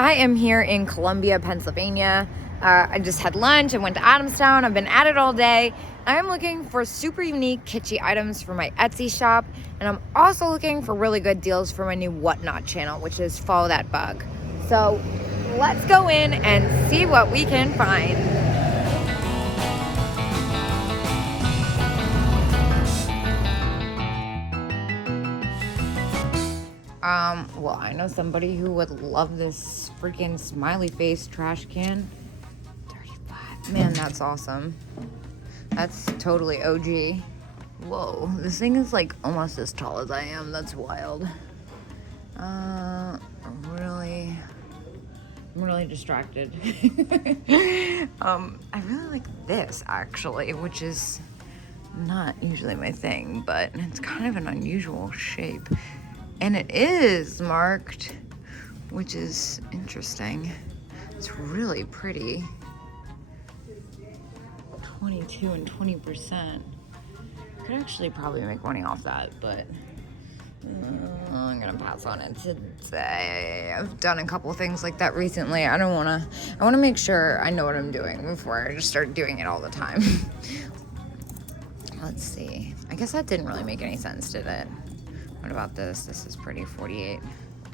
I am here in Columbia, Pennsylvania. I just had lunch and went to Adamstown. I've been at it all day. I'm looking for super unique, kitschy items for my Etsy shop. And I'm also looking for really good deals for my new Whatnot channel, which is Follow That Bug. So let's go in and see what we can find. Well, I know somebody who would love this freaking smiley face trash can. 35. Man, that's awesome. That's totally OG. Whoa, this thing is like almost as tall as I am. That's wild. I'm really distracted. I really like this actually, which is not usually my thing, but it's kind of an unusual shape. And it is marked, which is interesting. It's really pretty. 22 and 20%. Could actually probably make money off that, but I'm gonna pass on it today. I've done a couple things like that recently. I wanna make sure I know what I'm doing before I just start doing it all the time. Let's see. I guess that didn't really make any sense, did it? What about this? This is pretty, 48.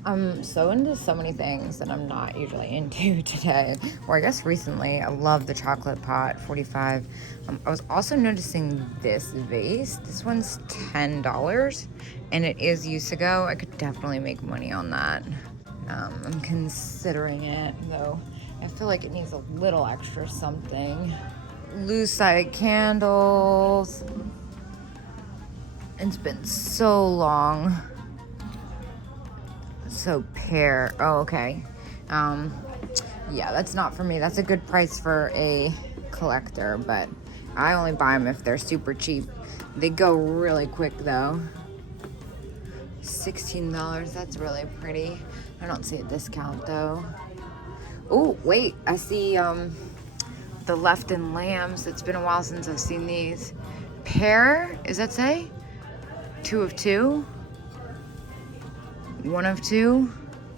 I'm so into so many things that I'm not usually into today. Or I guess recently, I love the chocolate pot, 45. I was also noticing this vase. This one's $10, and it is Usago. I could definitely make money on that. I'm considering it, though. I feel like it needs a little extra something. Lucite candles. It's been so long. So pear. Oh, okay. Yeah, that's not for me. That's a good price for a collector, but I only buy them if they're super cheap. They go really quick though. $16. That's really pretty. I don't see a discount though. Oh, wait. I see the Left and Lambs. It's been a while since I've seen these. Pear, does that say? 2 of 2? 1 of 2?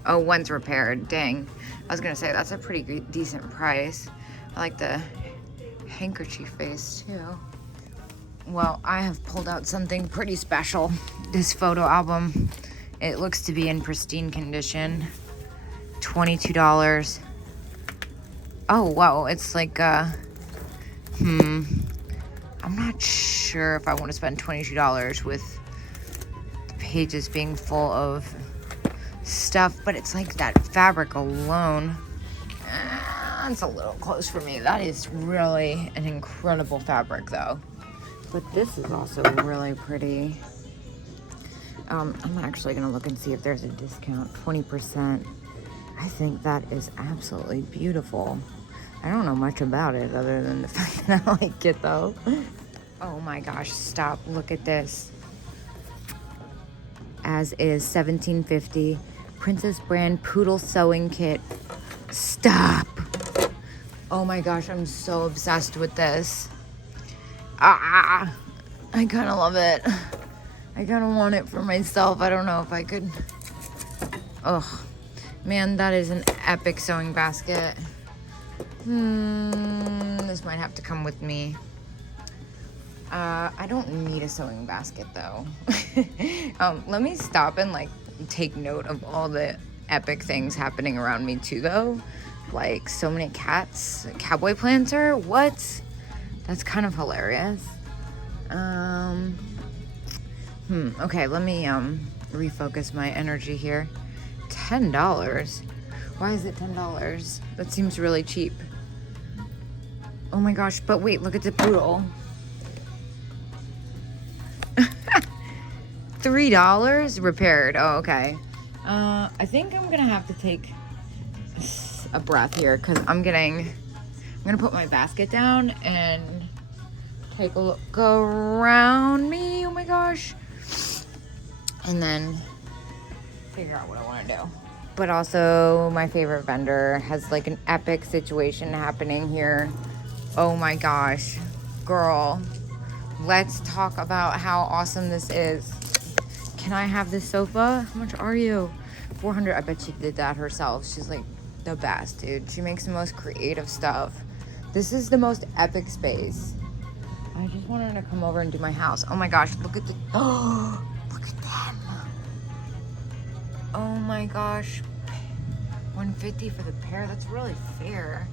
Oh, one's repaired. Dang. I was gonna say that's a pretty decent price. I like the handkerchief face too. Well, I have pulled out something pretty special. This photo album. It looks to be in pristine condition. $22. Oh, wow. It's like, I'm not sure if I want to spend $22 with pages being full of stuff, but it's like that fabric alone. It's a little close for me. That is really an incredible fabric though. But this is also really pretty. I'm actually gonna look and see if there's a discount. 20%. I think that is absolutely beautiful. I don't know much about it other than the fact that I like it though. Oh my gosh, stop, look at this. As is, $17.50. Princess brand poodle sewing kit. Stop. Oh my gosh, I'm so obsessed with this. I kind of love it. I kind of want it for myself. I don't know if I could. Oh, man, that is an epic sewing basket. This might have to come with me. I don't need a sewing basket though. Let me stop and like take note of all the epic things happening around me too though. Like so many cats, cowboy planter, what? That's kind of hilarious. Okay, let me refocus my energy here. $10? Why is it $10? That seems really cheap. Oh my gosh, but wait, look at the poodle. $3 repaired. Oh, okay. I think I'm gonna have to take a breath here because I'm gonna put my basket down and take a look around me. Oh my gosh. And then figure out what I want to do. But also my favorite vendor has like an epic situation happening here. Oh my gosh, girl. Let's talk about how awesome this is. Can I have this sofa? How much are you? $400. I bet she did that herself. She's like the best, dude. She makes the most creative stuff. This is the most epic space. I just want her to come over and do my house. Oh my gosh, look at the, oh, look at them. Oh my gosh, $150 for the pair. That's really fair.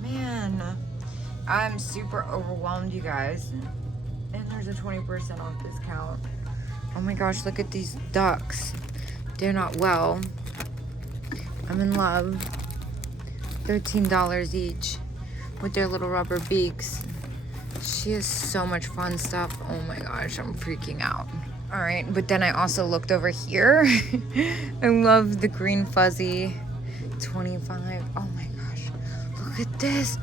Man, I'm super overwhelmed, you guys. And there's a 20% off discount. Oh my gosh, look at these ducks. They're not well. I'm in love. $13 each with their little rubber beaks. She has so much fun stuff. Oh my gosh, I'm freaking out. All right, but then I also looked over here. I love the green fuzzy. 25. Oh my gosh, look at this.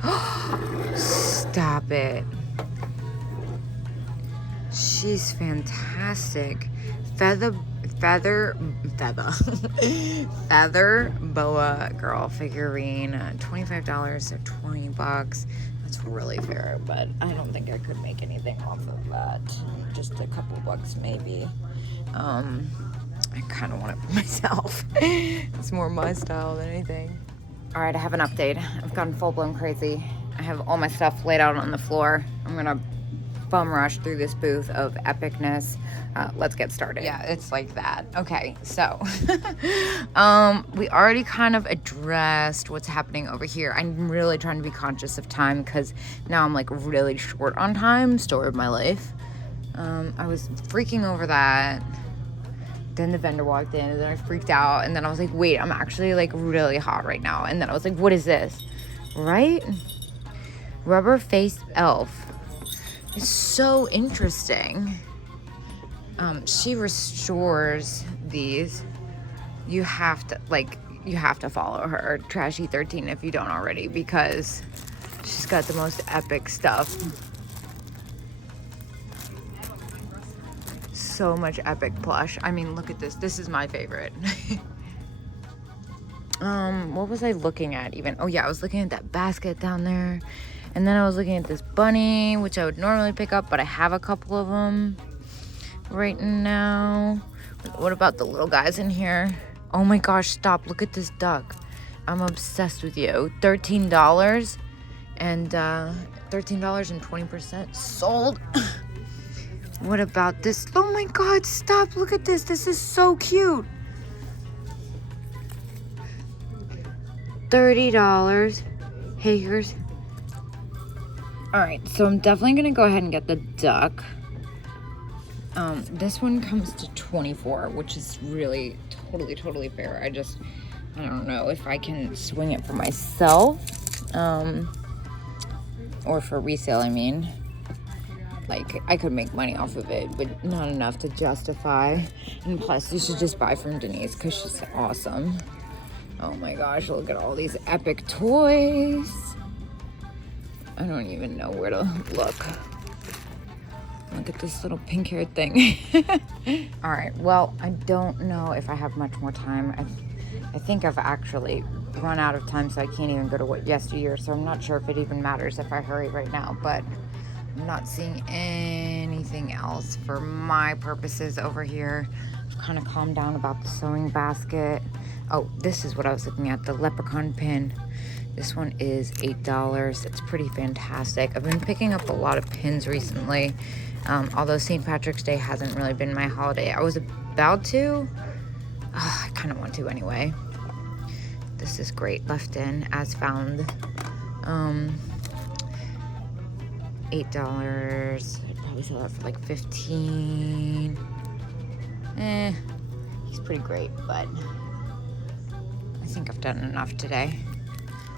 Stop it. She's fantastic. Feather boa girl figurine. $25 or $20. That's really fair, but I don't think I could make anything off of that. Just a couple bucks maybe. I kind of want it for myself. It's more my style than anything. All right, I have an update. I've gone full-blown crazy. I have all my stuff laid out on the floor. I'm gonna bum rush through this booth of epicness. Let's get started. Yeah, it's like that. Okay, so we already kind of addressed what's happening over here. I'm really trying to be conscious of time because now I'm like really short on time. Story of my life. I was freaking over that. Then the vendor walked in and then I freaked out and then I was like, wait, I'm actually like really hot right now. And then I was like, what is this? Right? Rubber face elf. It's so interesting. She restores these. You have to follow her, Trashy13, if you don't already, because she's got the most epic stuff. So much epic plush. I mean, look at this. This is my favorite. What was I looking at even? Oh yeah, I was looking at that basket down there. And then I was looking at this bunny, which I would normally pick up, but I have a couple of them right now. What about the little guys in here? Oh my gosh, stop. Look at this duck. I'm obsessed with you. $13 and $13 and 20% sold. What about this? Oh my God, stop. Look at this. This is so cute. $30. Hagers. All right, so I'm definitely gonna go ahead and get the duck. This one comes to $24, which is really totally fair. I don't know if I can swing it for myself, or for resale, I mean. Like, I could make money off of it, but not enough to justify. And plus, you should just buy from Denise because she's awesome. Oh my gosh, look at all these epic toys. I don't even know where to look. Look at this little pink-haired thing. All right, well, I don't know if I have much more time. I think I've actually run out of time, so I can't even go to yesteryear, so I'm not sure if it even matters if I hurry right now, but I'm not seeing anything else for my purposes over here. I've kind of calmed down about the sewing basket. Oh, this is what I was looking at, the leprechaun pin. This one is $8. It's pretty fantastic. I've been picking up a lot of pins recently, although St. Patrick's Day hasn't really been my holiday. I was about to. Oh, I kind of want to anyway. This is great. Left in, as found. $8. I'd probably sell that for like $15. He's pretty great, but I think I've done enough today.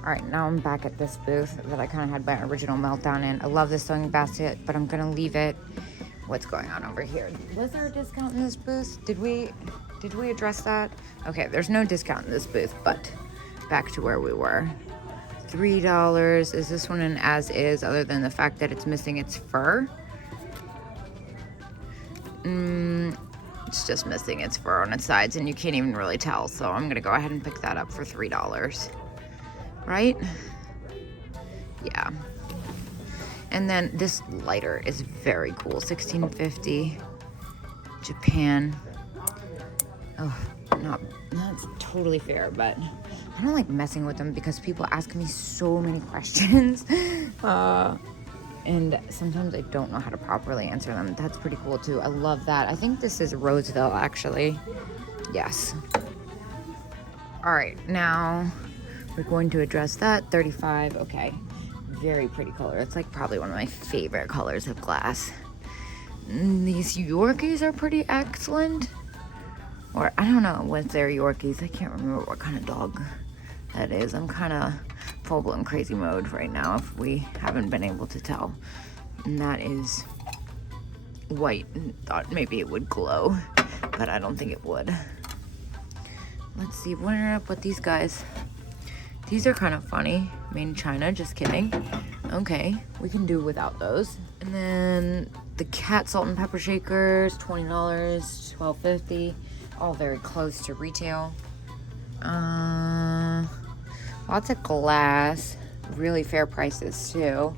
All right, now I'm back at this booth that I kind of had my original meltdown in. I love this sewing basket, but I'm gonna leave it. What's going on over here? Was there a discount in this booth? Did we address that? Okay, there's no discount in this booth, but back to where we were. $3. Is this one an as is, other than the fact that it's missing its fur? It's just missing its fur on its sides, and you can't even really tell. So I'm gonna go ahead and pick that up for $3. Right? Yeah. And then this lighter is very cool. $16.50. Japan. Oh, that's totally fair, but kind of like messing with them because people ask me so many questions. And sometimes I don't know how to properly answer them. That's pretty cool too. I love that. I think this is Roseville actually. Yes. All right, now we're going to address that. 35, okay. Very pretty color. It's like probably one of my favorite colors of glass. These Yorkies are pretty excellent. Or I don't know what they're Yorkies. I can't remember what kind of dog that is. I'm kind of full-blown crazy mode right now if we haven't been able to tell. And that is white. Thought maybe it would glow, but I don't think it would. Let's see, what are up with these guys? These are kind of funny. Made in China, just kidding. Okay, we can do without those. And then the cat salt and pepper shakers, $20, $12.50. All very close to retail. Lots of glass, really fair prices too,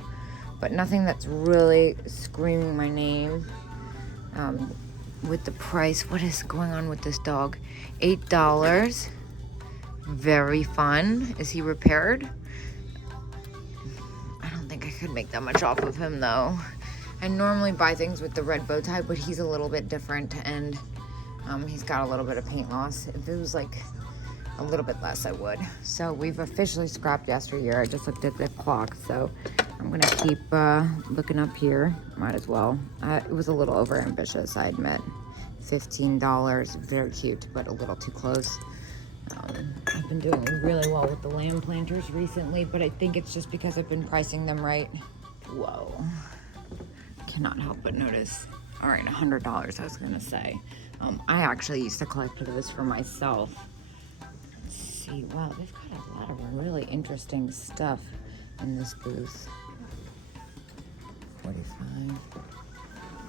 but nothing that's really screaming my name. With the price, what is going on with this dog? $8. Very fun. Is he repaired? I don't think I could make that much off of him though. I normally buy things with the red bow tie, but he's a little bit different, and he's got a little bit of paint loss. If it was like a little bit less, I would. So we've officially scrapped yesteryear. I just looked at the clock, so I'm gonna keep looking up here. Might as well. It was a little over ambitious, I admit. $15, very cute, but a little too close. I've been doing really well with the lamb planters recently, but I think it's just because I've been pricing them right. Whoa. Cannot help but notice. All right, $100, I was gonna say. I actually used to collect those for myself. Let's see, wow, they've got a lot of really interesting stuff in this booth. 45.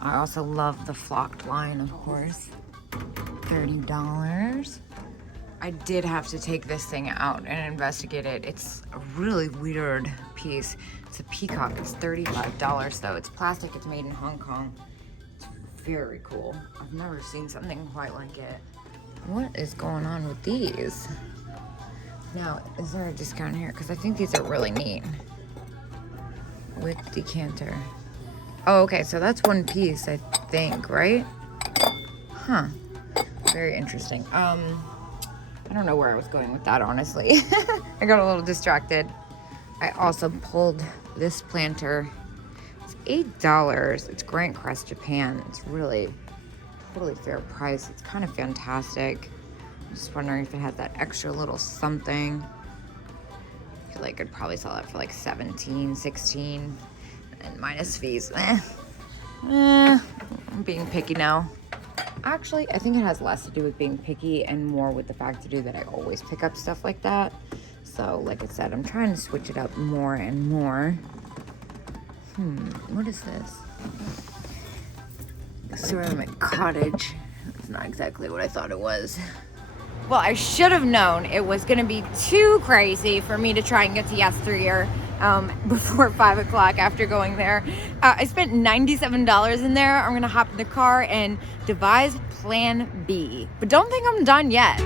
I also love the flocked line, of course. $30. I did have to take this thing out and investigate it. It's a really weird piece. It's a peacock. It's $35 though. It's plastic. It's made in Hong Kong. It's very cool. I've never seen something quite like it. What is going on with these? Now, is there a discount here? Because I think these are really neat. With decanter. Oh, okay, so that's one piece, I think, right? Huh. Very interesting. I don't know where I was going with that, honestly. I got a little distracted. I also pulled this planter. It's $8. It's Grant Crest, Japan. It's really totally fair price. It's kind of fantastic. I'm just wondering if it has that extra little something. I feel like I'd probably sell that for like 17, 16, and minus fees. I'm being picky now. Actually, I think it has less to do with being picky and more with the fact to do that I always pick up stuff like that. So, like I said, I'm trying to switch it up more and more. What is this? Ceramic cottage. It's not exactly what I thought it was. Well, I should have known it was going to be too crazy for me to try and get to yesteryear before 5 o'clock after going there. I spent $97 in there. I'm going to hop in the car and devise plan B. But don't think I'm done yet.